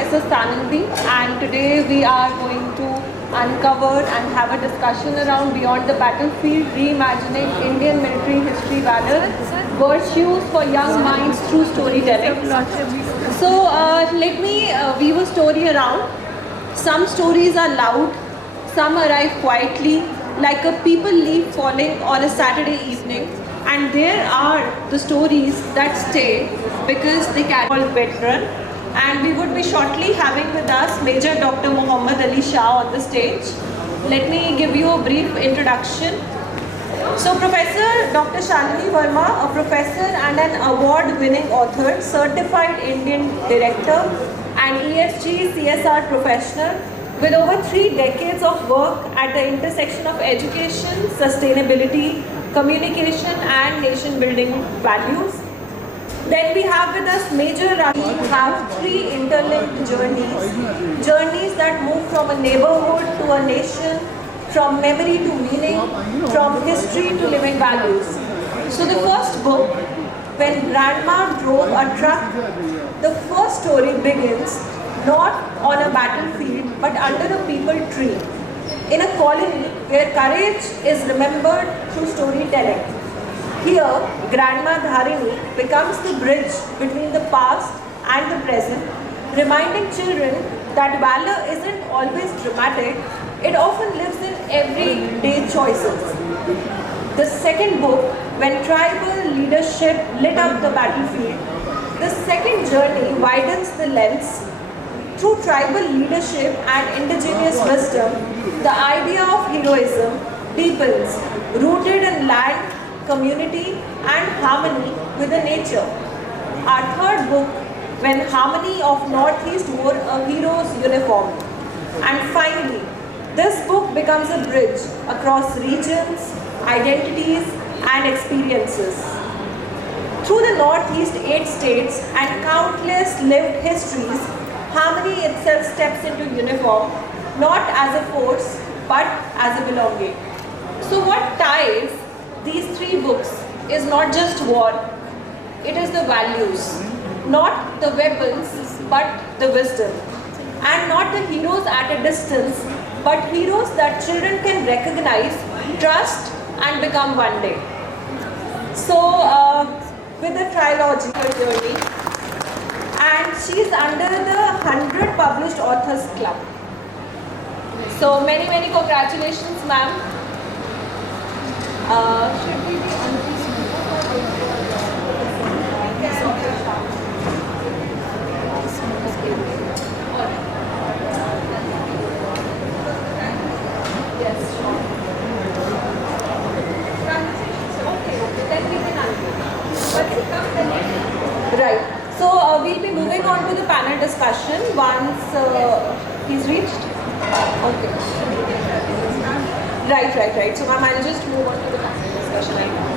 Professor Sanandi, and today we are going to uncover and have a discussion around Beyond the Battlefield, reimagining Indian military history valor, virtues for young minds through storytelling. So let me weave a story around. Some stories are loud, some arrive quietly, like a people leaf falling on a Saturday evening, and there are the stories that stay because they carry veteran. And we would be shortly having with us Major Dr. Muhammad Ali Shah on the stage. Let me give you a brief introduction. So Professor Dr. Shalini Verma, a professor and an award-winning author, certified Indian director and ESG CSR professional with over 3 decades of work at the intersection of education, sustainability, communication and nation-building values. Then we have with us Major Ravi, who have 3 interlinked journeys that move from a neighborhood to a nation, from memory to meaning, from history to living values. So the first book, When Grandma Drove a Truck, the first story begins not on a battlefield but under a peepal tree, in a colony where courage is remembered through storytelling. Here, Grandma Dharini becomes the bridge between the past and the present, reminding children that valor isn't always dramatic, it often lives in everyday choices. The second book, When Tribal Leadership Lit Up the Battlefield, the second journey widens the lens. Through tribal leadership and indigenous wisdom, the idea of heroism deepens, rooted in land, community and harmony with the nature. Our third book, When Harmony of Northeast Wore a Hero's Uniform. And finally, this book becomes a bridge across regions, identities and experiences. Through the Northeast 8 states and countless lived histories, Harmony itself steps into uniform, not as a force, but as a belonging. So what ties these 3 books is not just war, it is the values, not the weapons, but the wisdom. And not the heroes at a distance, but heroes that children can recognize, trust and become one day. So with the trilogical journey, and she is under the 100 published authors club. So many congratulations, ma'am. Should we be on this? Yes, sure. Okay, then we can unmute. But it comes the next. Right. So we'll be moving on to the panel discussion once he's reached. Okay. Right. So ma'am, I'll just move on to the panel discussion right now.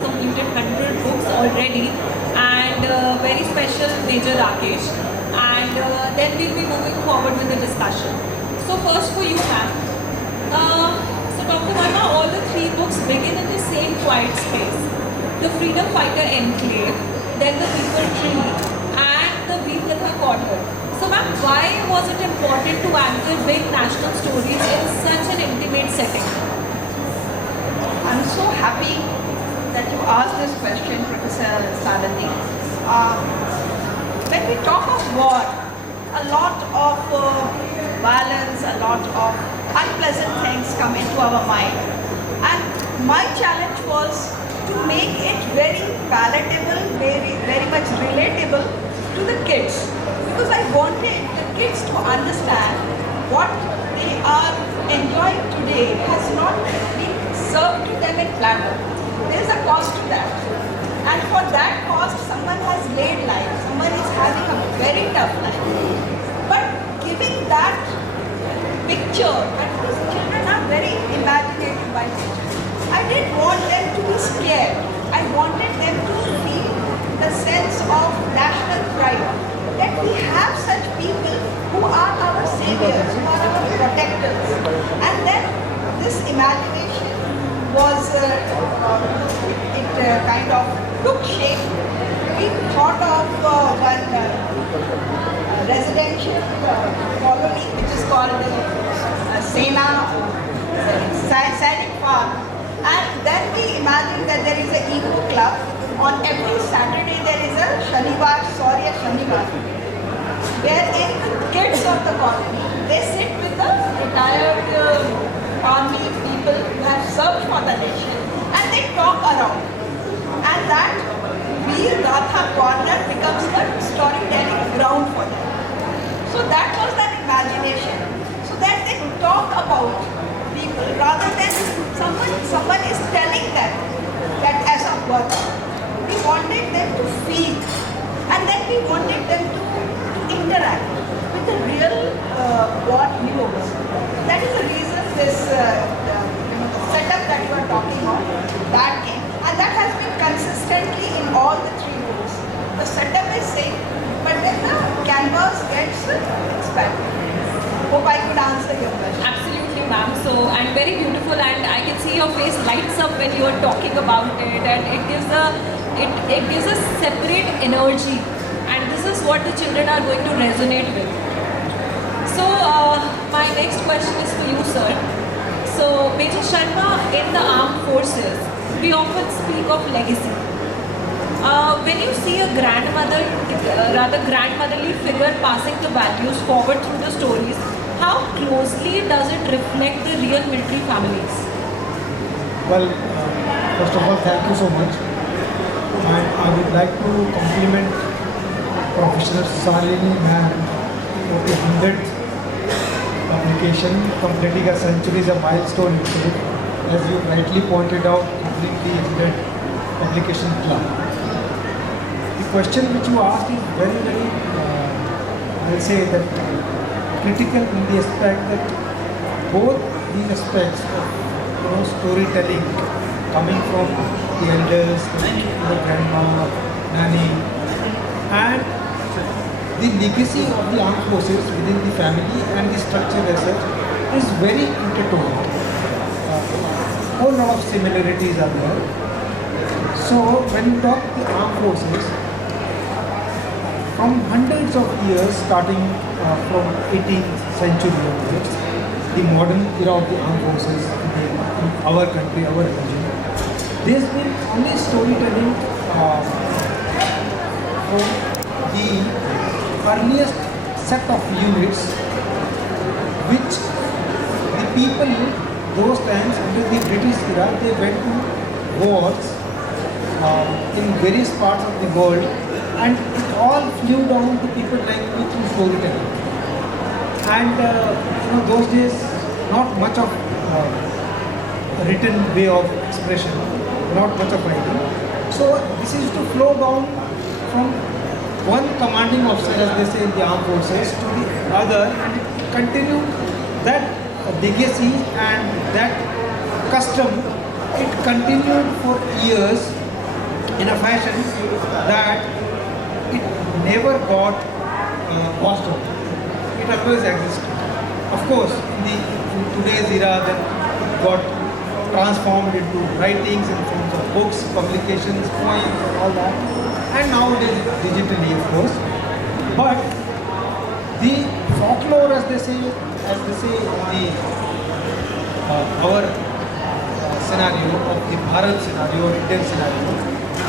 Completed 100 books already, and very special Major Rakesh. And then we'll be moving forward with the discussion. So first for you, ma'am. So Dr. Verma, all the 3 books begin in the same quiet space. The Freedom Fighter Enclave, then the People Tree, and the Veerkatha Quarter. So ma'am, why was it important to anchor big national stories in such an intimate setting? I'm so happy that you asked this question, Professor Sanandi. When we talk of war, a lot of violence, a lot of unpleasant things come into our mind. And my challenge was to make it very palatable, very much relatable to the kids. Because I wanted the kids to understand what they are enjoying today has not been served to them in platter. There is a cost to that. And for that cost, someone has laid life. Someone is having a very tough life. But giving that picture, that these children are very imaginative by nature. I didn't want them to be scared. I wanted them to feel the sense of national pride. That we have such people who are our saviors, who are our protectors. And then this imagination was, it kind of took shape. We thought of one residential colony which is called Sainik Farm. And then we imagined that there is an eco club. On every Saturday there is a Shanivar, Shanivar, wherein the kids of the colony, they sit with the retired army people who have served for the nation and they talk around. And that Veer Gatha corner becomes the storytelling ground for them. So that was their imagination. So that they talk about people rather than someone is telling them that as a worker. We wanted them to feel and then we wanted them to interact with the real war heroes. That is the reason this the setup that you are talking of, that came, and that has been consistently in all the three books. The setup is same, but then the canvas gets expanded. Hope I could answer your question. Absolutely, ma'am. So, and very beautiful, and I can see your face lights up when you are talking about it, and it gives a separate energy, and this is what the children are going to resonate with. So, my next question is for you, sir. So, Major Sharma, in the armed forces, we often speak of legacy. When you see a grandmotherly figure passing the values forward through the stories, how closely does it reflect the real military families? Well, first of all, thank you so much. And I would like to compliment Professor Salini ma'am for the 100th publication. Completing a century is a milestone itself. As you rightly pointed out, completely 100th publication club. The question which you asked is very, very, I'll say that critical in the aspect that both these aspects of storytelling coming from the elders, the grandma, nanny, and the legacy of the armed forces within the family and the structure as such is very intertwined. Whole lot of similarities are there. So when you talk the armed forces, from hundreds of years, starting from 18th century onwards, the modern era of the armed forces in our country, our region, there's been only storytelling from the earliest set of units which the people those times under the British era, they went to wars in various parts of the world, and it all flew down to people like me through storytelling. And those days, not much of written way of expression, not much of writing. So this is to flow down from one commanding officer, as they say in the armed forces, to the other, and continue that legacy and that custom. It continued for years in a fashion that it never got lost out. It always existed. Of course, in today's era, that got transformed into writings in forms of books, publications, poems, and all that. And nowadays, digitally, of course. But the folklore, as they say, our scenario of the Bharat scenario or Indian scenario,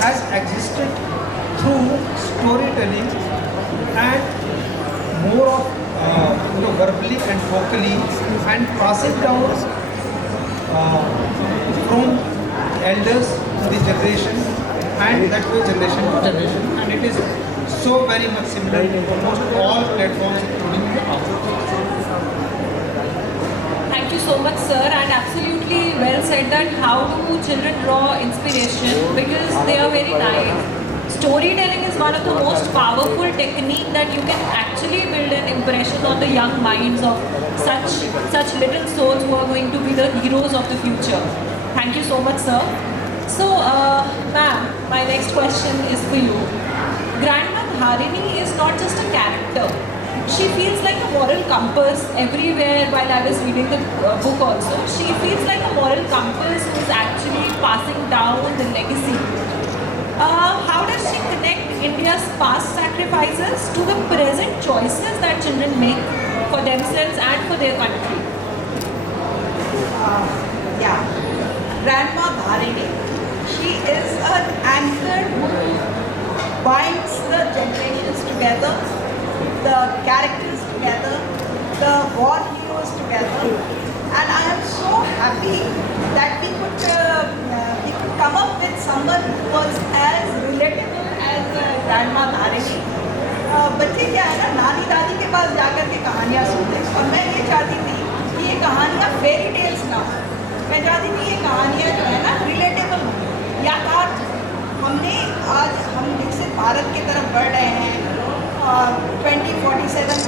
has existed through storytelling and more of verbally and vocally, and passing down from elders to the generation, and that way generation to generation, and it is so very much similar in almost all platforms, including the Thank you so much, sir, and absolutely well said that how do children draw inspiration, because they are very naive. Storytelling is one of the most powerful technique that you can actually build an impression on the young minds of such little souls who are going to be the heroes of the future. Thank you so much, sir. So, ma'am, my next question is for you. Grandma Dharini is not just a character. She feels like a moral compass everywhere while I was reading the book also. She feels like a moral moral compass who is actually passing down the legacy. How does she connect India's past sacrifices to the present choices that children make for themselves and for their country? Grandma Dharini, she is an anchor who binds the generations together, the characters together, the war heroes together, and I am so happy that we could come up with someone who was as relatable as Grandma Dharini. बच्चे क्या है ना, नानी दादी के पास जाकर के कहानियाँ सुनते हैं, और मैं ये चाहती थी कि ये कहानियाँ फेरी टेल्स ना हो, मैं चाहती थी ये कहानियाँ जो है ना रिलेटेबल हो, याथार्थ। हमने आज हम विकसित भारत की तरफ बढ़ रहे हैं, 2047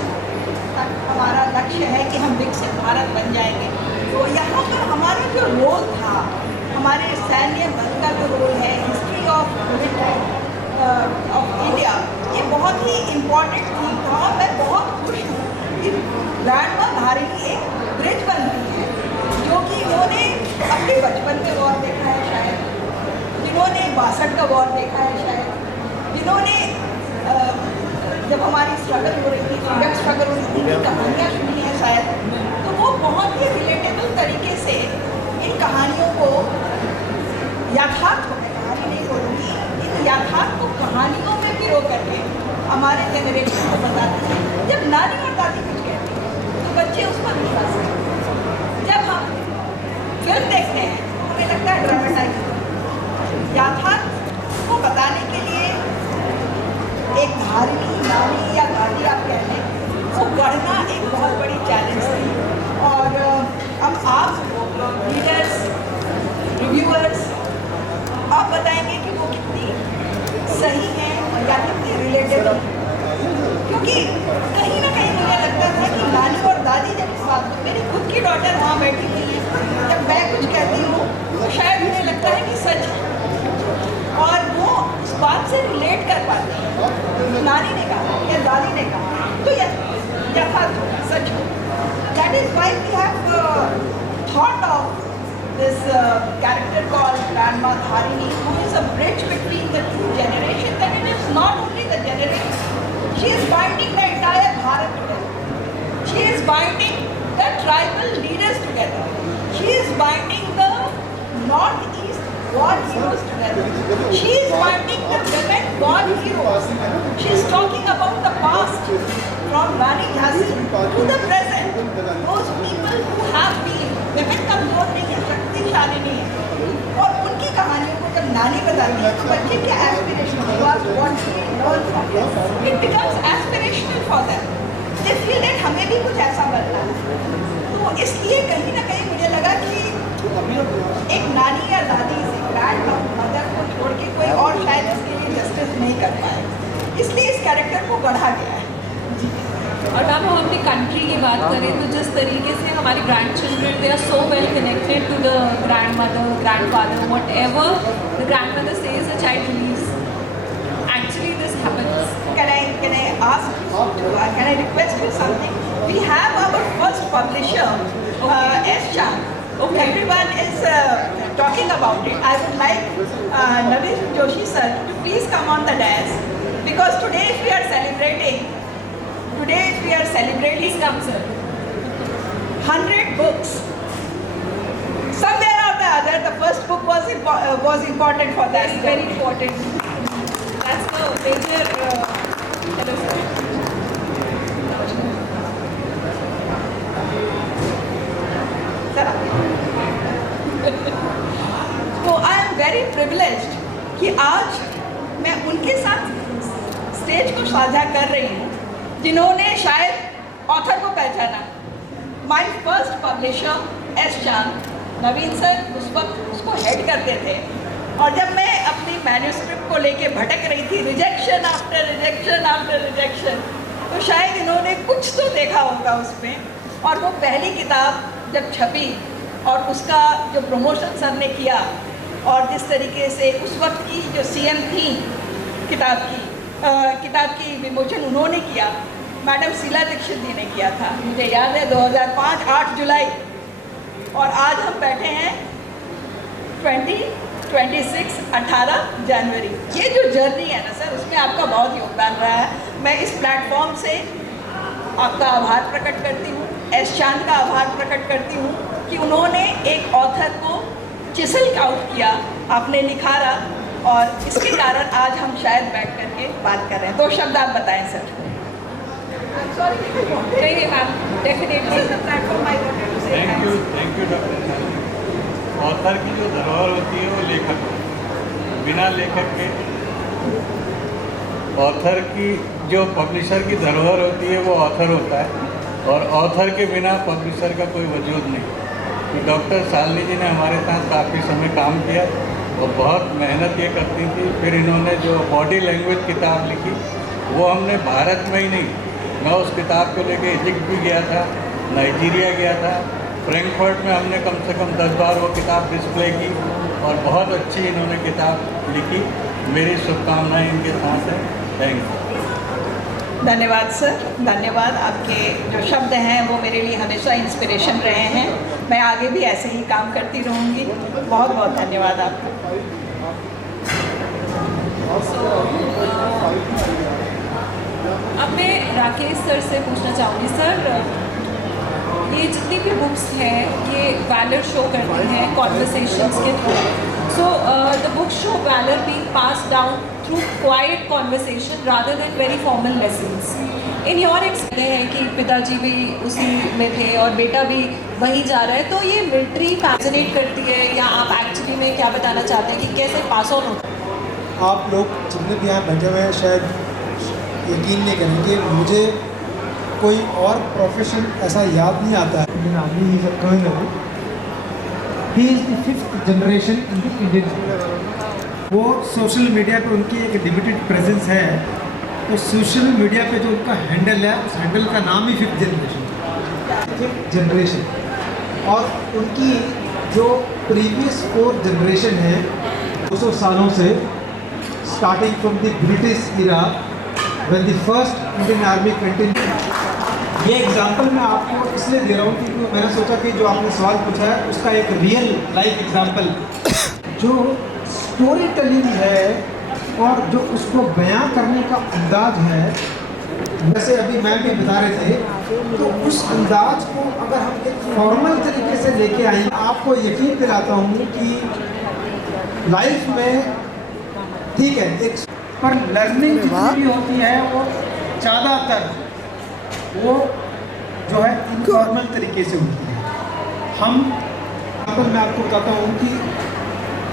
तक हमारा लक्ष्य है कि हम विकसित भारत बन जाएंगे। तो यहाँ पर हमारा जो रोल था, हमारे सैन्य बल का जो रोल है, हिस्ट्री ऑफ इंडिया, ये बहुत ही इम्पोर्टेंट थीम था। और मैं बहुत खुश हूँ कि ग्रैंडमा धारिणी एक ब्रिज बन रही है, जो कि इन्होंने अपने बचपन में वॉर देखा है शायद, जिन्होंने 62 का वॉर देखा है शायद, जिन्होंने जब हमारी स्ट्रगल हो रही थी, फ्रीडम स्ट्रगल हो रही थी, की कहानियाँ सुनी है शायद, तो वो बहुत ही रिलेटेबल तरीके से इन कहानियों को याथार्थ को, मैं कहानी नहीं बोलूँगी, इन याथार्थ को कहानियों में पिरो करके हमारे जनरेशन को बताती है। जब नानी और दादी कुछ कहती हैं तो बच्चे उस पर विश्वास करते हैं। जब हम फिल्म देखते हैं तो हमें लगता है ड्रामेटाइज। याथार्थ को बताने के लिए एक धारिणी, नानी या दादी आप कह लें, वो गढ़ना एक बहुत बड़ी चैलेंज थी। और अब आप रीडर्स, रिव्यूअर्स, आप बताएंगे कि वो कितनी सही है या कितनी रिलेटेबल, क्योंकि कहीं ना कहीं मुझे लगता था कि नानी और दादी जब साथ, मेरी खुद की डॉटर वहाँ बैठी हुई है, जब मैं कुछ कहती हूँ तो शायद मुझे लगता है कि सच है, और वो उस बात से रिलेट कर पाती है। नानी ने कहा या दादी ने कहा तो यथार्थ होगा, सच होगा। That is why we have thought of this character called Grandma Dharini, who is a bridge between the two generations, and it is not only the generation. She is binding the entire Bharat together. She is binding the tribal leaders together. She is binding the northeast war heroes together. She is binding the women war heroes. She is talking about the past, from Rani Jhansi to the present. Those people who have been, women कमजोर नहीं है, शक्तिशाली नहीं है, और उनकी कहानियों को जब नानी बताती है तो बच्चे क्या aspirational was what they learn from it. It becomes aspirational for them. They feel that हमें भी कुछ ऐसा बनना है। तो इसलिए कहीं ना कहीं मुझे लगा कि एक नानी या दादी से, ग्रैंड मदर को छोड़ के कोई और शायद इसके लिए जस्टिस नहीं कर पाए, इसलिए इस कैरेक्टर को गढ़ा गया है। और मैम हम अपनी कंट्री की बात करें तो जिस तरीके से हमारे grandchildren they are so well connected to the grandmother, grandfather, whatever the grandmother says the child believes. Actually this happens. Can I ask you to, can I request you something? We have our first publisher, S. Chan. Okay. Everyone is talking about it. I would like Naveen Joshi sir to please come on the dais, because today we are celebrating. Please come, sir. 100 books. Somewhere or the other, the first book was important for that. Very important. That's the major. Hello, sir. So I am very privileged कि आज मैं उनके साथ stage को साझा कर रही हूँ जिन्होंने शायद ऑथर को पहचाना। My first publisher S Chan, Naveen sir उस वक्त उसको हेड करते थे, और जब मैं अपनी मैन्यूस्क्रिप्ट को लेके भटक रही थी, rejection after rejection after rejection, तो शायद इन्होंने कुछ तो देखा होगा उसमें, और वो पहली किताब जब छपी और उसका जो प्रमोशन सर ने किया, और जिस तरीके से उस वक्त की जो सीएम थी किताब की विमोचन उन्होंने किया, मैडम शीला दीक्षित जी ने किया था, मुझे याद है 2005 8 जुलाई, और आज हम बैठे हैं 26, 18 जनवरी। ये जो जर्नी है ना सर, उसमें आपका बहुत योगदान रहा है। मैं इस प्लेटफॉर्म से आपका आभार प्रकट करती हूँ, एस चांद का आभार प्रकट करती हूँ कि उन्होंने एक ऑथर को चिसल आउट किया, आपने निखारा, और इसके कारण आज हम शायद बैठ करके बात कर रहे हैं। 2 शब्द आप बताएं सर। नहीं ma'am, definitely thank you doctor. Author की जो धरोहर होती है वो लेखक होती है। बिना लेखक के ऑथर की जो पब्लिशर की धरोहर होती है वो ऑथर होता है, और ऑथर के बिना पब्लिशर का कोई वजूद नहीं। तो डॉक्टर शालिनी जी ने हमारे साथ काफ़ी समय काम किया और बहुत मेहनत ये करती थी। फिर इन्होंने जो बॉडी लैंग्वेज किताब लिखी वो हमने भारत में ही नहीं, मैं उस किताब को लेके इजिप्ट भी गया था, नाइजीरिया गया था, फ्रैंकफर्ट में हमने कम से कम 10 बार वो किताब डिस्प्ले की, और बहुत अच्छी इन्होंने किताब लिखी। मेरी शुभकामनाएं इनके साथ हैं। Thank you. धन्यवाद सर, धन्यवाद। आपके जो शब्द हैं वो मेरे लिए हमेशा इंस्पिरेशन रहे हैं। मैं आगे भी ऐसे ही काम करती रहूँगी। बहुत बहुत धन्यवाद आपका। अब मैं राकेश सर से पूछना चाहूँगी। सर, ये जितनी भी बुक्स हैं ये वैलर शो करती हैं कॉन्वर्सेशंस के थ्रू। So the book show valour being pass down through quite conversation rather than very formal lessons. In your experience है कि पिताजी भी उसी में थे और बेटा भी वहीं जा रहा है, तो ये मिलिट्री फैसिनेट करती है, या आप एक्चुअली में क्या बताना चाहते हैं कि कैसे पास ऑन होता है? आप लोग जितने भी यहाँ बैठे हुए हैं शायद यकीन नहीं करेंगे, मुझे कोई और प्रोफेशन ऐसा याद नहीं आता है। He is the 5th generation in the Indian. वो सोशल मीडिया पे उनकी एक लिमिटेड प्रेजेंस है, तो सोशल मीडिया पे जो उनका हैंडल है उस हैंडल का नाम ही 5th जनरेशन। और उनकी जो प्रीवियस 4 जनरेशन है 200 सालों से, starting from the British era when the first Indian army continue. ये एग्जांपल मैं आपको इसलिए दे रहा हूँ क्योंकि मैंने सोचा कि जो आपने सवाल पूछा है उसका एक रियल लाइफ एग्जांपल, जो स्टोरी टेलिंग है और जो उसको बयां करने का अंदाज है, जैसे अभी मैम भी बता रहे थे, तो उस अंदाज को अगर हम एक फॉर्मल तरीके से लेके आए, आपको यकीन दिलाता हूँ कि लाइफ में ठीक है एक पर लर्निंग जितनी भी होती है वो ज़्यादातर वो जो है इनफॉर्मल तरीके से होती है। हम मैं आपको बताता हूँ कि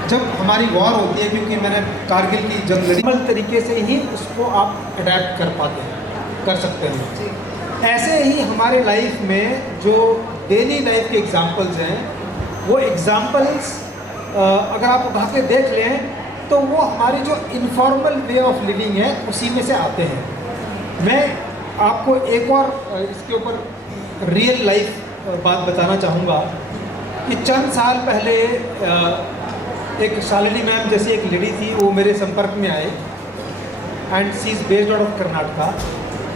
जब हमारी वॉर होती है, क्योंकि मैंने कारगिल की जंग लड़ी, नॉर्मल तरीके से ही उसको आप अडेप्ट कर पाते हैं, कर सकते हैं। ऐसे ही हमारे लाइफ में जो डेली लाइफ के एग्जांपल्स हैं, वो एग्जांपल्स अगर आप उठा के देख लें तो वो हमारी जो इनफॉर्मल वे ऑफ लिविंग है उसी में से आते हैं। मैं आपको एक और इसके ऊपर रियल लाइफ बात बताना चाहूँगा कि चंद साल पहले एक शालिनी मैम जैसी एक लेडी थी, वो मेरे संपर्क में आए and she is based out of Karnataka,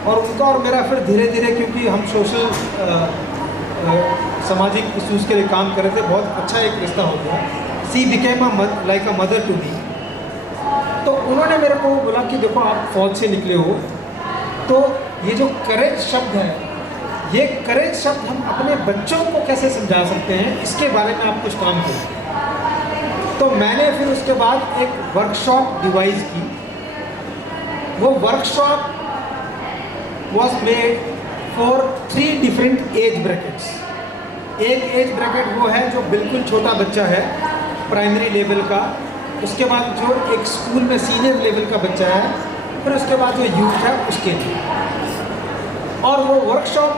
और उनका और मेरा फिर धीरे धीरे, क्योंकि हम सोशल सामाजिक इश्यूज़ के लिए काम कर रहे थे, बहुत अच्छा एक रिश्ता हो गया। She became like a mother to me. तो उन्होंने मेरे को बोला कि देखो आप फौज से निकले हो, तो ये जो करेज शब्द है, ये करेज शब्द हम अपने बच्चों को कैसे समझा सकते हैं, इसके बारे में आप कुछ काम करें। तो मैंने फिर उसके बाद एक वर्कशॉप डिवाइस की। वो workshop was made for 3 different age brackets. एक एज ब्रैकेट वो है जो बिल्कुल छोटा बच्चा है, प्राइमरी लेवल का, उसके बाद जो एक स्कूल में सीनियर लेवल का बच्चा है, फिर उसके बाद जो यूथ है उसके लिए। और वो वर्कशॉप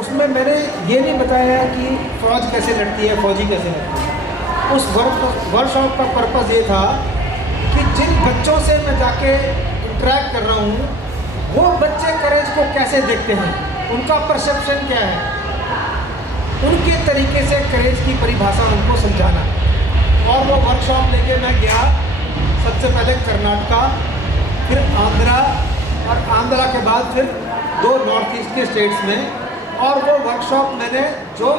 उसमें मैंने ये नहीं बताया कि फ़ौज कैसे लड़ती है, फौजी कैसे लड़ती है। उस वर्कशॉप का पर्पज़ ये था कि जिन बच्चों से मैं जाके इंटरेक्ट कर रहा हूँ, वो बच्चे करेज को कैसे देखते हैं, उनका परसेप्शन क्या है, उनके तरीके से करेज की परिभाषा उनको समझाना। और वो वर्कशॉप लेके मैं गया सबसे पहले कर्नाटका, फिर आंध्रा, और आंध्रा के बाद फिर 2 नॉर्थ ईस्ट के स्टेट्स में। और वो वर्कशॉप मैंने जो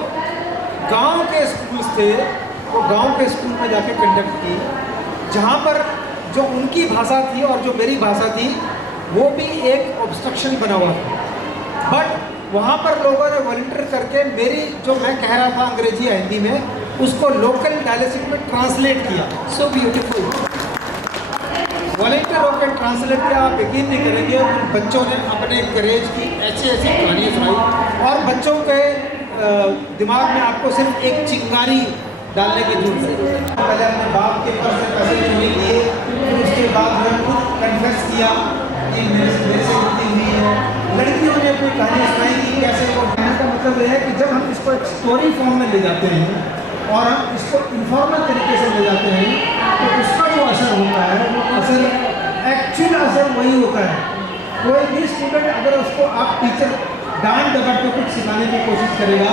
गांव के स्कूल्स थे, वो गांव के स्कूल में जाके कंडक्ट की, जहाँ पर जो उनकी भाषा थी और जो मेरी भाषा थी वो भी एक ऑब्स्ट्रक्शन बना हुआ था। बट वहाँ पर लोगों ने वॉलंटियर करके मेरी जो मैं कह रहा था अंग्रेजी या हिंदी में, उसको लोकल डायलेक्ट में ट्रांसलेट किया। So beautiful. वॉलंटियर होकर ट्रांसलेट किया। आप यकीन नहीं करेंगे, उन बच्चों ने अपने करेज की ऐसी ऐसी कहानियाँ सुनाई, और बच्चों के दिमाग में आपको सिर्फ एक चिंगारी डालने की जरूरत है। पहले अपने बाप के पास से पैसे चोरी किए, फिर उसके बाद मैंने खुद कन्फेस किया कि मेरे से गलती हुई है। लड़कियों ने अपनी कहानी सुनाई कि कैसे वो। कहने का मतलब यह है कि जब हम इसको एक स्टोरी फॉर्म में ले जाते हैं और हम इसको इन्फॉर्मल तरीके से ले जाते हैं, तो उसका जो असर होता है वो असर, एक्चुअल असर वही होता है। कोई भी स्टूडेंट अगर उसको आप टीचर डांट डपट के कुछ सिखाने की कोशिश करेगा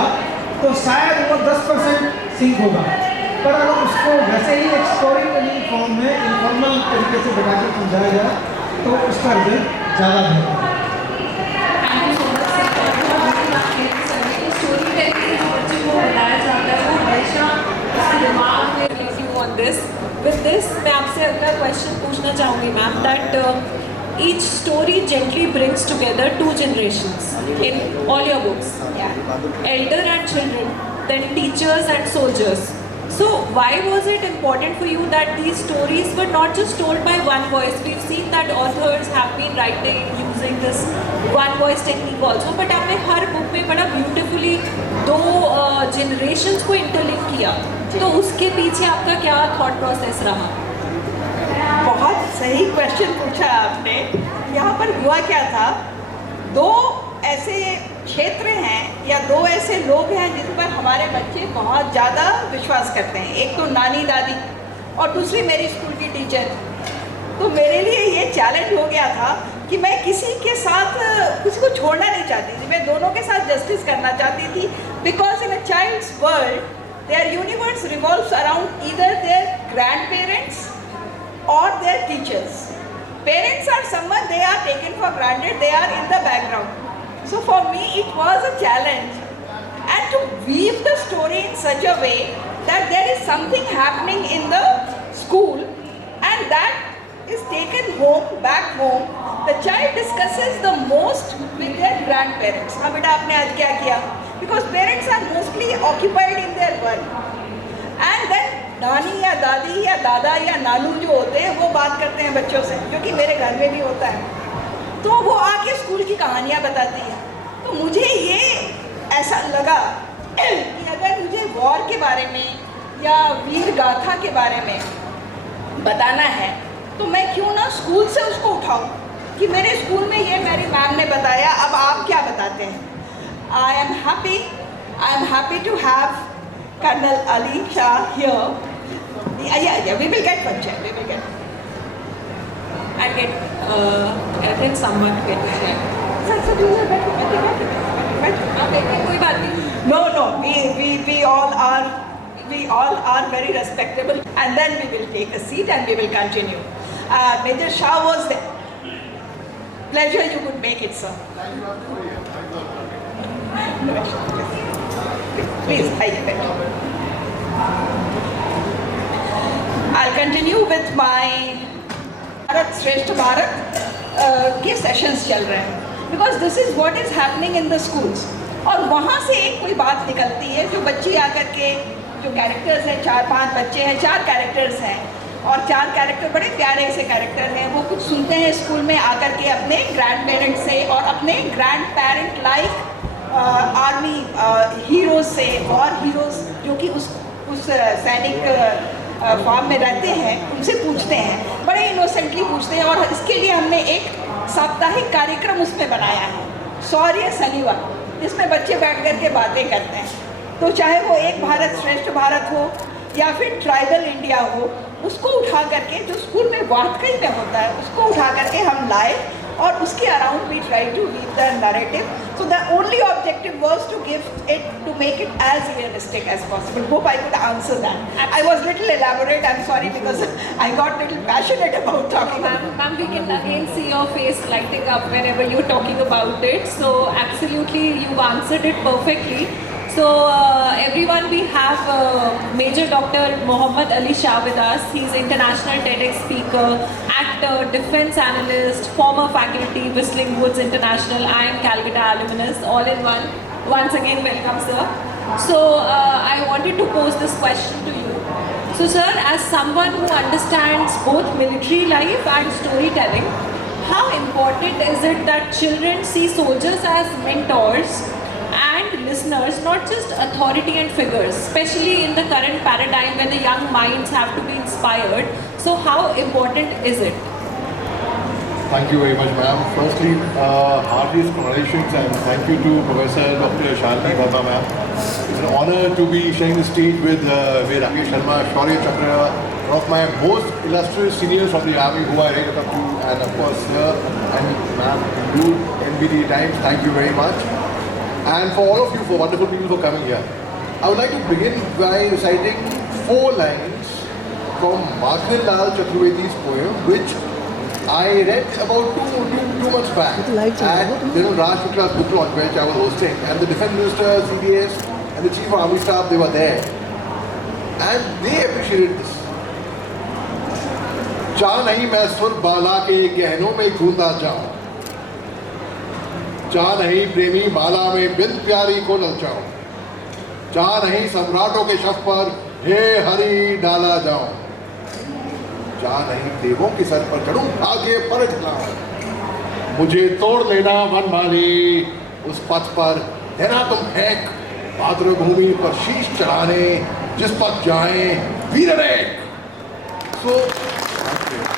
तो शायद वो 10% सिंक होगा, पर अगर उसको वैसे ही एक स्टोरी टेलिंग फॉर्म में इन्फॉर्मल तरीके से बैठा के समझाया जाए तो उसका रिजल्ट ज़्यादा बेहतर है। स्टोरी टेलिंग जो बच्चे को बताया जाता है वो हमेशा उसके दिमाग में लेती हूँ ऑन दिस। विद दिस मैं आपसे अगला क्वेश्चन पूछना चाहूँगी ma'am, that each story gently brings together two generations in all your books, elder and children, then teachers and soldiers. So why was it important for you that these stories were not just told by one voice? We've seen that authors have been writing using this one voice technique also, but आपने हर book में बड़ा beautifully दो generations को interlink किया, तो उसके पीछे आपका क्या thought process रहा? बहुत सही क्वेश्चन पूछा आपने। यहाँ पर हुआ क्या था, दो ऐसे क्षेत्र हैं या दो ऐसे लोग हैं जिन पर हमारे बच्चे बहुत ज़्यादा विश्वास करते हैं। एक तो नानी दादी और दूसरी मेरी स्कूल की टीचर। तो मेरे लिए ये चैलेंज हो गया था कि मैं किसी के साथ किसी को छोड़ना नहीं चाहती थी, मैं दोनों के साथ जस्टिस करना चाहती थी। Because in a child's world their universe revolves around either their grandparents or their teachers. Parents are someone they are taken for granted, they are in the background. So for me it was a challenge, and to weave the story in such a way that there is something happening in the school and that is taken home, back home. The child discusses the most with their grandparents. हाँ बेटा आपने आज क्या किया? Because parents are mostly occupied in their work. And then नानी या दादी या दादा या नानू जो होते हैं वो बात करते हैं बच्चों से, जो कि मेरे घर में भी होता है। तो वो आके स्कूल की कहानियाँ बताती है। तो मुझे ये ऐसा लगा कि अगर मुझे वॉर के बारे में या वीर गाथा के बारे में बताना है तो मैं क्यों ना स्कूल से उसको उठाऊँ कि मेरे स्कूल में ये मेरी मैम ने बताया, अब आप क्या बताते हैं। I am happy to have Colonel Ali Shah here. Yeah, we will get one chair. We will get. I think someone get the chair. Sir, do you bet? कोई बात नहीं। No. We all are very respectable, and then we will take a seat and we will continue. Major Shah was there. Pleasure you could make it, sir. Please, I'll continue with my Bharat Shrestha Bharat के sessions चल रहे हैं, because this is what is happening in the schools. और वहाँ से एक कोई बात निकलती है जो बच्ची आकर के जो कैरेक्टर्स हैं, 4-5 बच्चे हैं, 4 कैरेक्टर्स हैं और 4 कैरेक्टर बड़े प्यारे से कैरेक्टर हैं। वो कुछ सुनते हैं स्कूल में आकर के अपने ग्रैंड पेरेंट्स से और अपने grand parent like army heroes से, वॉर हीरोज जो कि उस सैनिक फॉर्म में रहते हैं, उनसे पूछते हैं, बड़े इनोसेंटली पूछते हैं। और इसके लिए हमने एक साप्ताहिक कार्यक्रम उसमें बनाया है, शौर्य शनिवार, जिसमें बच्चे बैठ कर के बातें करते हैं। तो चाहे वो एक भारत श्रेष्ठ भारत हो या फिर ट्राइबल इंडिया हो, उसको उठा करके जो स्कूल में वाकई में होता है उसको उठा करके हम लाए और उसके around we try to weave the narrative. So the only objective was to make it as realistic as possible. Hope I could answer that. I was little elaborate. I'm sorry because I got little passionate about talking. Ma'am, we can again see your face lighting up whenever you're talking about it. So absolutely, you've answered it perfectly. So everyone, we have Major Dr. Mohammad Ali Shah with us. He's international TEDx speaker, actor, defense analyst, former faculty, Whistling Woods International and Calcutta alumnus, all in one. Once again, welcome, sir. So I wanted to pose this question to you. So sir, as someone who understands both military life and storytelling, how important is it that children see soldiers as mentors and listeners, not just authority and figures, especially in the current paradigm when the young minds have to be inspired? So how important is it? Thank you very much, ma'am. Firstly, heartiest congratulations and thank you to Professor Dr. Shalini Verma, ma'am. It's an honor to be sharing the stage with Rakesh Sharma, Shaurya Chakra, one of my most illustrious seniors from the army who I rated up to, and of course sir and ma'am, you, NBD Times, thank you very much. And for all of you, for wonderful people for coming here. I would like to begin by reciting 4 lines from Madhulal Chaturvedi's poem, which I read about two months back at Raj Shukla's book launch, which I was hosting, and the Defense Minister, CDS, and the Chief of Army Staff, they were there. And they appreciated this. चाह नहीं मैं सुर बाला के गहनों में गूंदा जाऊं, चाह नहीं प्रेमी माला में बिंद प्यारी को ललचाऊं, चाह नहीं सम्राटों के शव पर हे हरि डाला जाऊं, चाह नहीं देवों के सर पर चढ़ूं आगे पर चलाऊं, मुझे तोड़ लेना वनमाली उस पथ पर, देना तुम फेंक मातृभूमि पर शीश चढ़ाने जिस पथ जाए वीर अनेक. So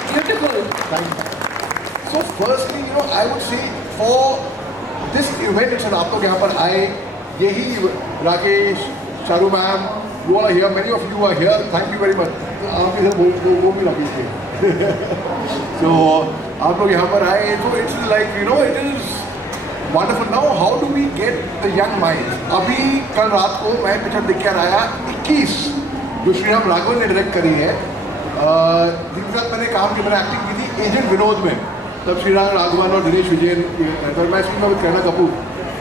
Beautiful. thank you. So firstly, I would say for this event itself, आप लोग यहाँ पर आए, यही Rakesh, Charu ma'am, you all are here, many of you are here, thank you very much. आप इधर वो भी राकेश थे. So आप लोग यहाँ पर आए, so it's like it is wonderful. Now how do we get the young minds? अभी कल रात को मैं पिक्चर देख कर आया 21 जो श्रीराम राघवन ने डायरेक्ट करी है, जिनके साथ मैंने काम किया, मैंने एक्टिंग की थी एजेंट विनोद में, तब श्रीराम राघवन और दिनेश विजयन, तो मैं इसमें करीना कपूर,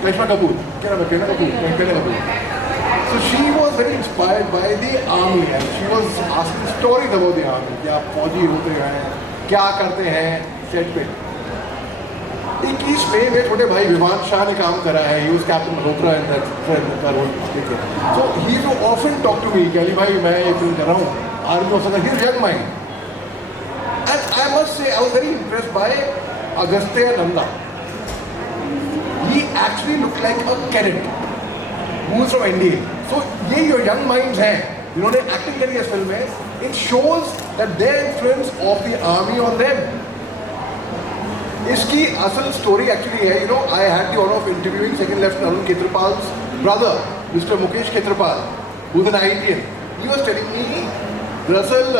क्या नाम है, Kareena Kapoor. So she was very inspired by the army and she was asking stories about the army, कि आप फौजी होते हैं, क्या करते हैं सेट पे. 21 में मेरे छोटे भाई विवान शाह ने काम करा है, he was Captain Malhotra in that role. So he used to often talk to me कि अली भाई मैं ये फिल्म कर रहा हूँ, army officer, he's young mind. And I must say I was very impressed by Agastya Nanda. He actually looked like a cadet who is from NDA. So ये your young minds हैं, जिन्होंने acting करी है इस film में, it shows that their influence of the army on them. इसकी असल story actually है, I had the honor of interviewing Second Lieutenant Arun Khetrapal's brother, Mr. Mukesh Khetrapal, who's an IITian. He was telling me, Russell,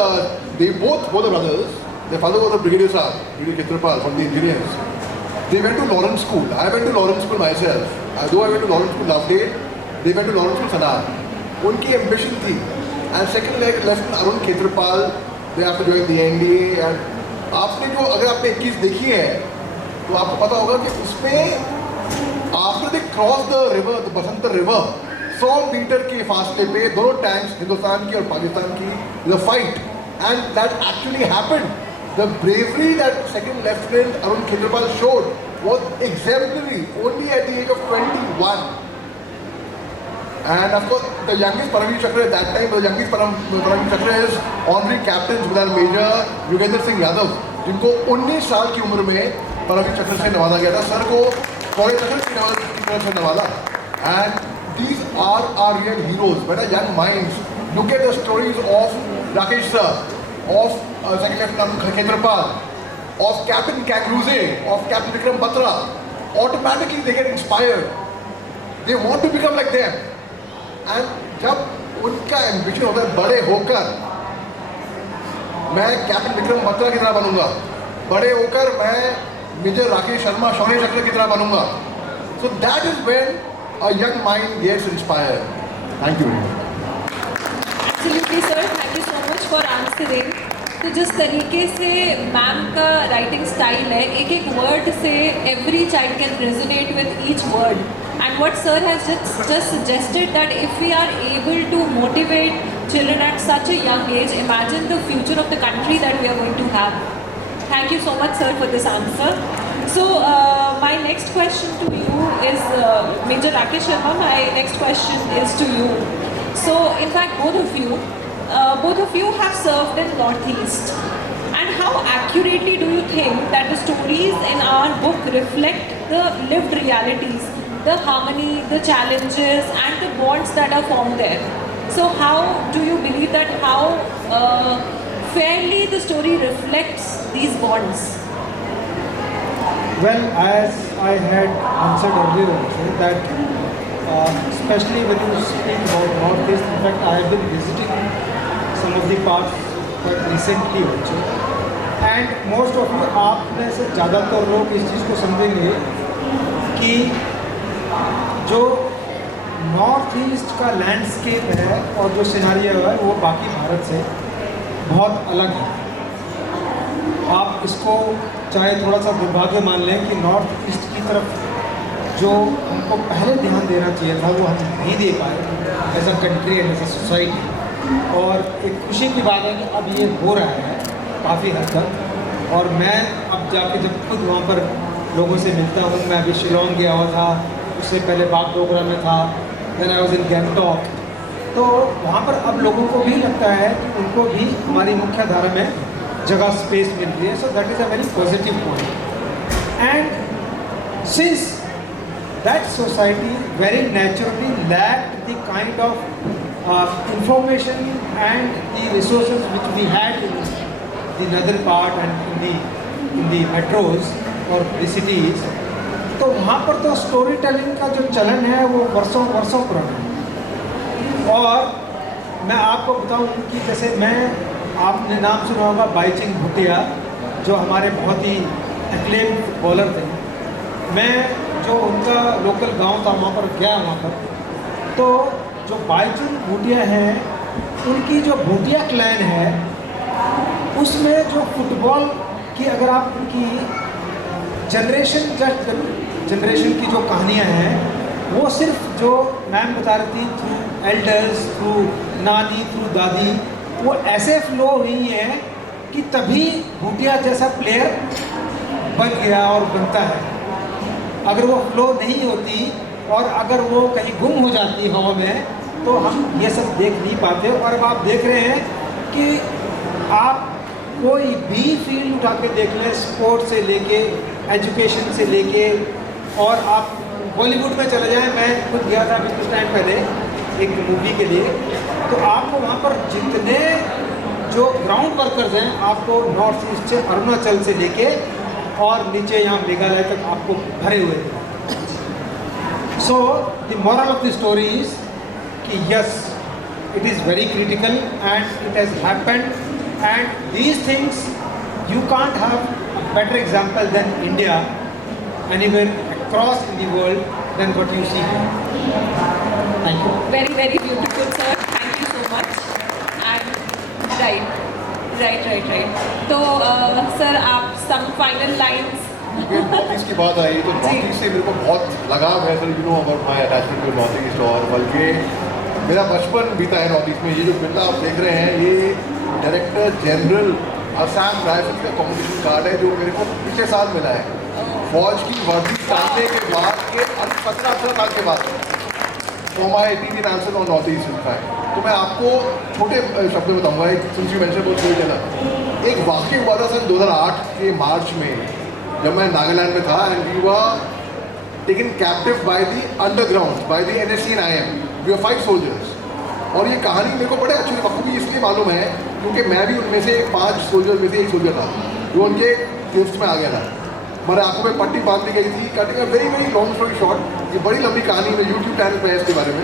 they both the brothers, their father was a Brigadier Sergeant, Brigadier Khetrapal from the engineers. They went to Lawrence School. I went to Lawrence School myself. Though I went to Lawrence School Lovedale, they went to Lawrence School Sanar. उनकी ambition थी. And Second Lieutenant Arun Khetrapal, they have to join the NDA. And आपने जो अगर आपने 21 देखी है, तो आपको पता होगा कि उसमें after they crossed the river, the Basantar River, 100 metre के फासले पे दोनों टैंक्स हिंदुस्तान की और पाकिस्तान की the fight, and that actually happened. The bravery that Second Lieutenant Arun Khetrapal showed was exemplary only at the age of 21. And of course, the youngest Paramveer Chakra at that time, the youngest Paramveer Chakra is honorary captain Subedar Major Yogendra Singh Yadav, जिनको 19 साल की उम्र में Paramveer Chakra से नवाजा गया था. Sir को Shaurya Chakra की तरफ से नवाजा. And these are our real heroes. When our young minds look at the stories of Rakesh sir, of Second Lieutenant Khetrapal, of Captain Kangruze, of Captain Vikram Batra, automatically they get inspired. They want to become like them. And जब उनका ambition होता है बड़े होकर मैं captain Vikram Batra की तरह बनूंगा, बड़े होकर मैं मेजर राकेश शर्मा शौर्य चक्र की तरह बनूंगा. So that is when a young mind gets inspired. Thank you very much. Absolutely, sir. Thank you so much for answering. तो जिस तरीके से मैम का राइटिंग स्टाइल है, एक एक वर्ड से every child can resonate with each word. And what sir has just suggested, that if we are able to motivate children at such a young age, imagine the future of the country that we are going to have. Thank you so much, sir, for this answer. So, my next question to you is, Major Rakesh Sharma, my next question is to you. So, in fact, both of you have served in Northeast. And how accurately do you think that the stories in our book reflect the lived realities, the harmony, the challenges, and the bonds that are formed there? So, how do you believe that fairly the story reflects these bonds? Well, as I had answered earlier also, that especially when you speak about Northeast, in fact I have been visiting some of the parts quite recently also, and most of you, आप में से ज़्यादातर लोग इस चीज़ को समझेंगे कि जो नॉर्थ ईस्ट का लैंडस्केप है और जो सिनारियो है वो बाकी भारत से बहुत अलग है। आप इसको चाहे थोड़ा सा दुर्भाग्य मान लें कि नॉर्थ ईस्ट की तरफ जो हमको पहले ध्यान देना चाहिए था वो हम नहीं दे पाए as a country and as a society, और एक खुशी की बात है कि अब ये हो रहा है काफ़ी हद तक। और मैं अब जाके जब खुद वहाँ पर लोगों से मिलता हूँ, मैं अभी शिलोंग गया हुआ था, उससे पहले बागडोगरा में था, then I was in Gangtok, तो वहाँ पर अब लोगों को भी लगता है कि उनको भी हमारी मुख्य धारा में जगह स्पेस मिल रही है। So that is a very positive point. And since that society very naturally lacked the kind of information and the resources which we had in the other part and in the metros और the cities, तो वहाँ पर तो story telling का जो चलन है वो वर्षों वर्षों पुराना है। और मैं आपको बताऊँ कि जैसे आपने नाम सुना होगा बाईचुंग भूटिया, जो हमारे बहुत ही एक्लेम फुटबॉलर थे। मैं जो उनका लोकल गांव था वहाँ पर गया, वहाँ पर तो जो बाईचुंग भूटिया हैं, उनकी जो भूटिया क्लैन है उसमें जो फुटबॉल की, अगर आप उनकी जनरेशन की जो कहानियाँ हैं, वो सिर्फ जो मैम बता रही थी थ्रू एल्डर्स, थ्रू नानी, थ्रू दादी, वो ऐसे फ्लो हुई हैं कि तभी भूटिया जैसा प्लेयर बन गया और बनता है। अगर वो फ्लो नहीं होती और अगर वो कहीं गुम हो जाती हवा में, तो हम ये सब देख नहीं पाते। और अब आप देख रहे हैं कि आप कोई भी फील्ड उठा के देख लें, स्पोर्ट्स से लेके, एजुकेशन से लेके, और आप बॉलीवुड में चले जाएं। मैं खुद गया था अभी कुछ टाइम पहले एक मूवी के लिए, तो आपको वहाँ पर जितने जो ग्राउंड वर्कर्स हैं, आपको नॉर्थ ईस्ट से, अरुणाचल से लेके और नीचे यहाँ मेघालय तक आपको भरे हुए हैं। So the moral of the story is कि yes, it is very critical and it has happened, and these things you can't have a better example than India anywhere across in the world than what you see here. Thank you. Very, very beautiful, sir. Thank you so much. And right. तो sir, आप some final lines. North east की बात आई तो north east से मेरे को बहुत लगाव है sir, you know about my attachment to North East, और बल्कि मेरा बचपन बीता है नॉर्थ ईस्ट में। ये जो फिल्म आप देख रहे हैं, ये डायरेक्टर जनरल असम राइफल्स का कॉम्पिटिशन कार्ड है जो मेरे को पिछले साल मिला है, फौज की वर्दी डालने के बाद के 17 साल के बाद। तो हमारे TV answer on north east का है। तो मैं आपको छोटे शब्द में बताऊंगा, एक सिंस मेंशन बहुत सही देना, एक वाक्य हुआ था सन 2008 के मार्च में, जब मैं नागालैंड में था, and we were taken captive by the underground, by the NSC and IM, we were 5 soldiers. और ये कहानी मेरे को बड़े अच्छे से बखूबी इसलिए मालूम है क्योंकि मैं भी उनमें से 5 सोल्जर में से एक सोल्जर था जो उनके गिफ्ट में आ गया था। हमारे आंखों में पट्टी बांध दी गई थी। Cutting a very very long story short, ये बड़ी लंबी कहानी में यूट्यूब चैनल पे है इसके बारे में।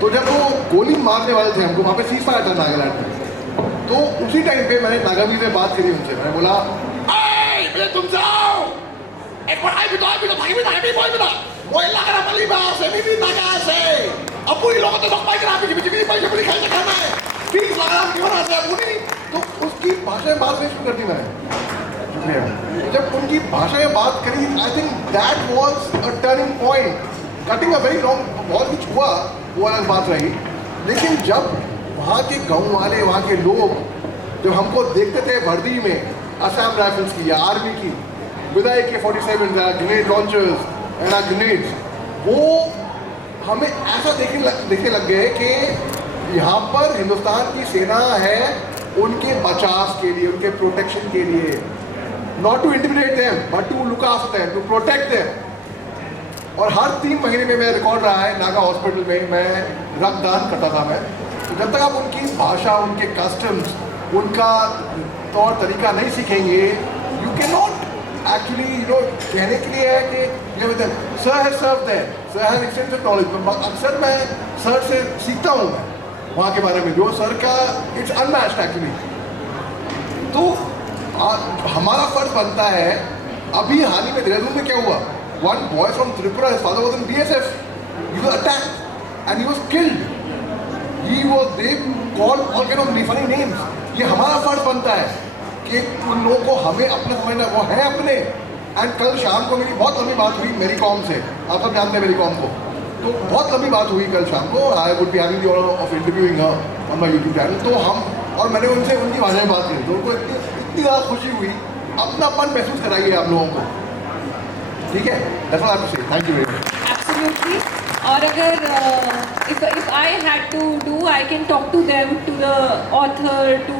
तो जब वो गोली मारने वाले थे हमको, वहाँ पे सीज फायर था नागालैंड में, तो उसी टाइम पे मैंने नागावी से बात करी उनसे। मैंने बोला, तो उसकी भाषा में बात नहीं शुरू कर दी मैंने। जब उनकी भाषा में बात करी, I think that was a turning point cutting a very long, बहुत कुछ हुआ, वो अलग बात रही। लेकिन जब वहाँ के गाँव वाले, वहाँ के लोग जब हमको देखते थे वर्दी में असम राइफल्स की या आर्मी की, with AK-47 grenade launchers and grenades, वो हमें ऐसा देखने लग गए कि यहाँ पर हिंदुस्तान की सेना है उनके बचाव के लिए, उनके प्रोटेक्शन के लिए, not to intimidate them but to look after them, to protect them. और हर 3 महीने में मेरा रिकॉर्ड रहा है नागा हॉस्पिटल में मैं रक्तदान करता था मैं। तो जब तक आप उनकी भाषा, उनके कस्टम्स, उनका तौर तरीका नहीं सीखेंगे, यू कैन नॉट एक्चुअली कहने के लिए है कि सर है serve there, sir has extensive knowledge. अक्सर मैं सर से सीखता हूँ मैं वहाँ के बारे में, जो सर का इट्स अनमैच्ड एक्चुअली। तो हमारा फर्ज बनता है। अभी हाल ही में देहरादून में क्या हुआ, one boy from Tripura, his father was in BSF, he was attacked and he was killed, he was, they called all kind of funny names. ये हमारा फर्ज बनता है कि उन लोगों को हमें अपने समझना, वो हैं अपने। एंड कल शाम को मेरी बहुत लंबी बात हुई मेरी कॉम से, आप सब जानते हैं मेरी कॉम को, तो बहुत लंबी बात हुई कल शाम को। I would be having the honour of interviewing her on my YouTube channel. तो हम, और मैंने उनसे उनकी भाषा में बात की, तो उनको इतनी ज़्यादा खुशी हुई, अपनापन महसूस कराइए आप लोगों को, ठीक है? That's all I have to say, thank you very much. Absolutely. और अगर if I had to do, I can talk to them, to the author, to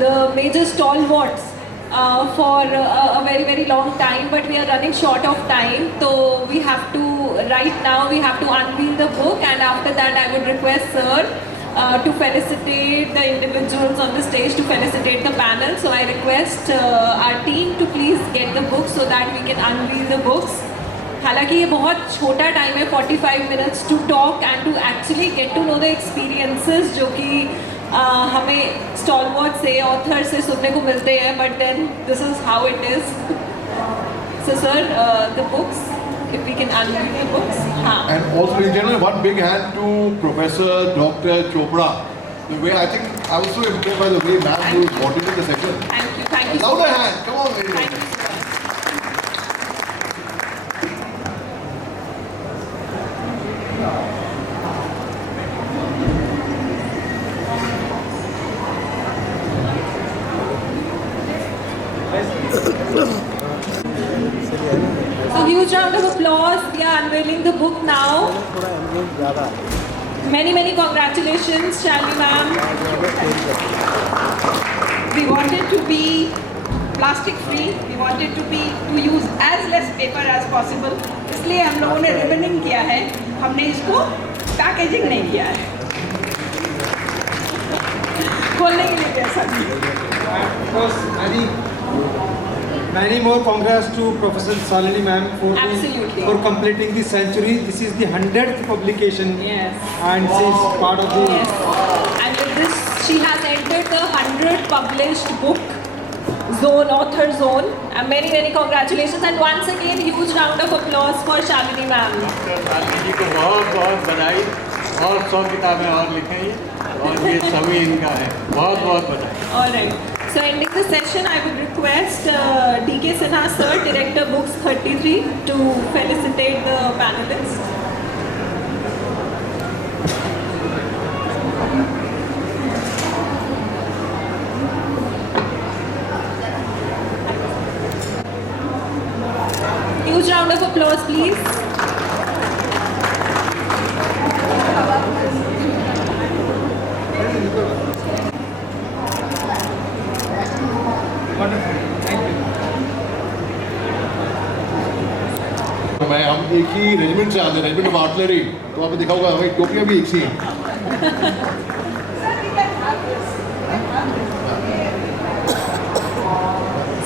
the major stalwarts for a very long time, but we are running short of time, so we have to, right now we have to unveil the book, and after that I would request sir to felicitate the individuals on the stage, to felicitate the panel. So I request our team to please get the book so that we can unveil the books. हालांकि ये बहुत छोटा time है, 45 minutes to talk and to actually get to know the experiences जो कि हमें stalwart से, author से सुनने को मिलते हैं, but then this is how it is. So sir, the books, if we can unveil the books. And also in general, one big hand to Professor Dr. Chopra. The way I think I was so impressed by the way ma'am you moderated the session. Thank you. Louder hand, come on, ladies. Thank you, sir. So huge round of applause. We are unveiling the book now. Many congratulations, Shalini ma'am. We wanted to be plastic free. We wanted to use as less paper as possible. इसलिए हम लोगों ने रिबनिंग किया है, हमने इसको packaging नहीं किया है, खोलने के लिए कैसा भी। Of course, many more congrats to Professor Salini ma'am Absolutely. for completing the century. This is the 100th publication. Yes. And she is part of the. Yes. And with this, she has entered the 100 published book zone, author zone. And many congratulations. And once again, huge round of applause for Shalini ma'am. Doctor Shalini ji को बहुत बधाई, और 100 किताबें और लिखेंगे, और ये सभी इनका है, बहुत बधाई। All right. So ending the session, I would request D.K. Sinha sir, Director Books 33, to felicitate the panelists. Huge round of applause, please. हम एक ही रेजिमेंट से आते हैं, रेजिमेंट ऑफ आर्टिलरी, तो आपने देखा होगा हमारी टोपियाँ भी एक सी हैं।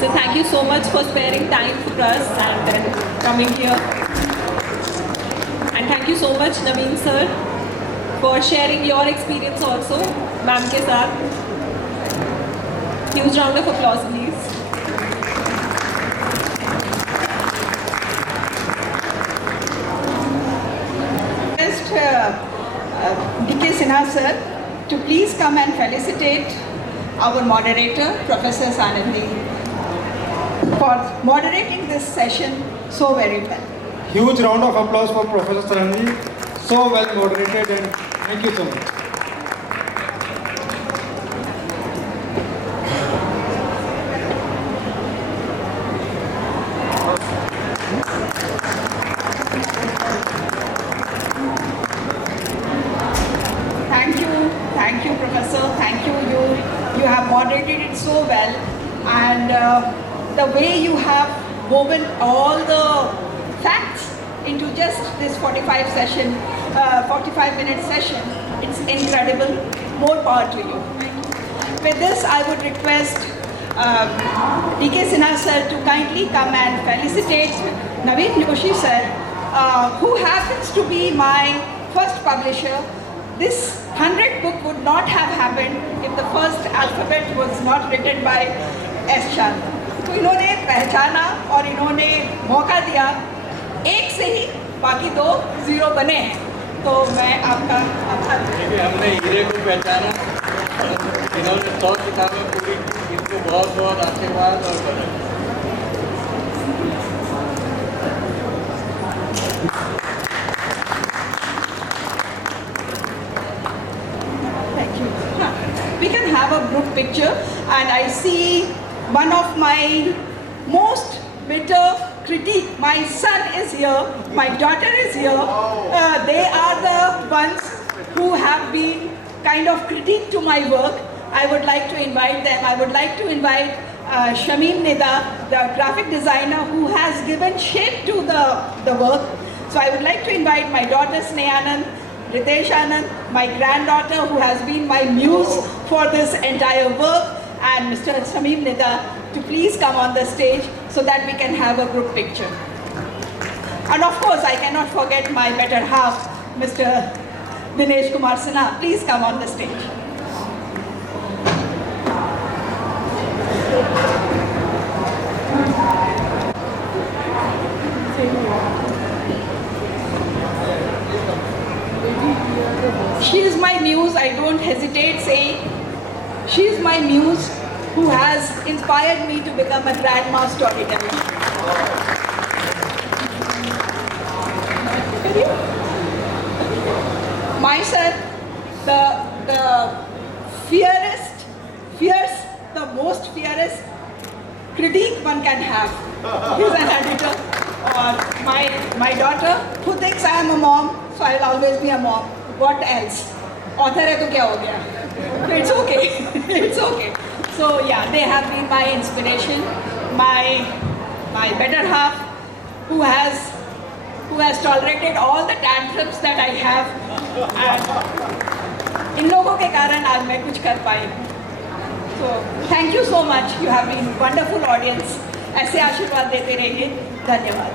So thank you so much for sparing time for us and then coming here. And thank you so much Naveen sir for sharing your experience also, ma'am के साथ. Huge round of applause please. D.K. Sinha sir to please come and felicitate our moderator, Professor Sanandi, for moderating this session so very well. Huge round of applause for Professor Sarangi. So well moderated, and thank you so much. Thank you, Professor. Thank you. You have moderated it so well, and the way you have woven all the facts into just this 45-minute session, it's incredible. More power to you. With this, I would request D.K. Sinha sir to kindly come and felicitate Naveen Joshi sir, who happens to be my first publisher. This 100 book would not have happened if the first alphabet was not written by S. Chandra. तो इन्होंने पहचाना और इन्होंने मौका दिया, एक से ही बाकी 2 0 बने हैं. तो मैं आपका आभार. हमने हीरे को पहचाना, इन्होंने 100 किताबें पूरी की, इनको बहुत बहुत आशीर्वाद और बधाई. We can have a group picture, and I see one of my most bitter critique. My son is here, my daughter is here. They are the ones who have been kind of critique to my work. I would like to invite them. I would like to invite Shamim Nida, the graphic designer who has given shape to the work. So I would like to invite my daughter Snehanand, Ritesh Anand, my granddaughter who has been my muse for this entire work, and Mr. Shamim Nida to please come on the stage so that we can have a group picture. And of course, I cannot forget my better half, Mr. Dinesh Kumar Sinha. Please come on the stage. She is my muse, I don't hesitate saying. She is my muse who has inspired me to become a grandma storyteller. My son, the most fierce critique one can have is an editor. Or my daughter who thinks I am a mom, so I will always be a mom. What else? Author hai to kya ho gaya? It's okay. It's okay. So yeah, they have been my inspiration. My better half, who has tolerated all the tantrums that I have, and इन लोगों के कारण आज मैं कुछ कर पाई. So thank you so much. You have been wonderful audience. ऐसे आशीर्वाद देते रहिए. धन्यवाद.